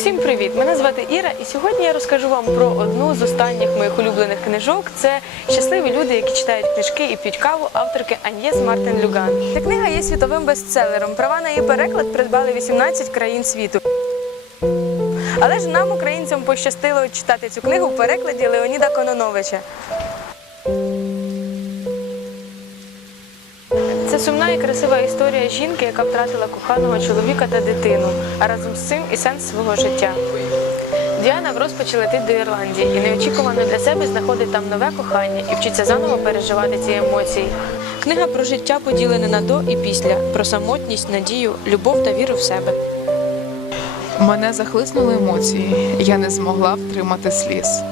Усім привіт! Мене звати Іра, і сьогодні я розкажу вам про одну з останніх моїх улюблених книжок. Це щасливі люди, які читають книжки і п'ють каву авторки Аньєс Мартин Люган. Ця книга є світовим бестселером. Права на її переклад придбали 18 країн світу. Але ж нам, українцям, пощастило читати цю книгу в перекладі Леоніда Кононовича. Сумна і красива історія жінки, яка втратила коханого чоловіка та дитину, а разом з цим і сенс свого життя. Діана в розпачі летить до Ірландії і неочікувано для себе знаходить там нове кохання і вчиться заново переживати ці емоції. Книга про життя поділене на до і після, про самотність, надію, любов та віру в себе. Мене захлиснули емоції, я не змогла втримати сліз.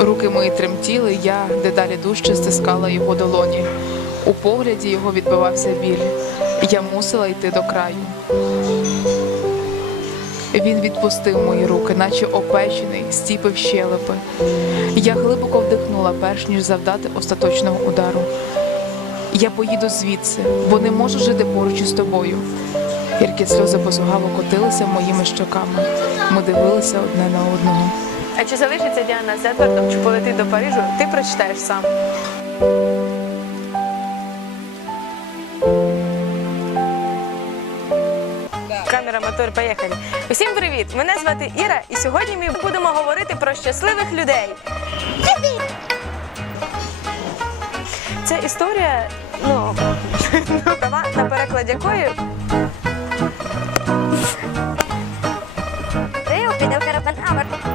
Руки мої тремтіли, я дедалі дужче стискала його долоні. У погляді його відбивався біль. Я мусила йти до краю. Він відпустив мої руки, наче опечений, стіпив щелепи. Я глибоко вдихнула, перш ніж завдати остаточного удару. Я поїду звідси, бо не можу жити поруч із тобою. Гіркі сльози позугаво котилися моїми щоками. Ми дивилися одне на одного. А чи залишиться Діана з Едвардом, чи полетить до Парижу, ти прочитаєш сам. Камера мотор, поїхали. Усім привіт! Мене звати Іра, і сьогодні ми будемо говорити про щасливих людей. Ця історія, ну права, на переклад якої. Ви піде в карабан Авер.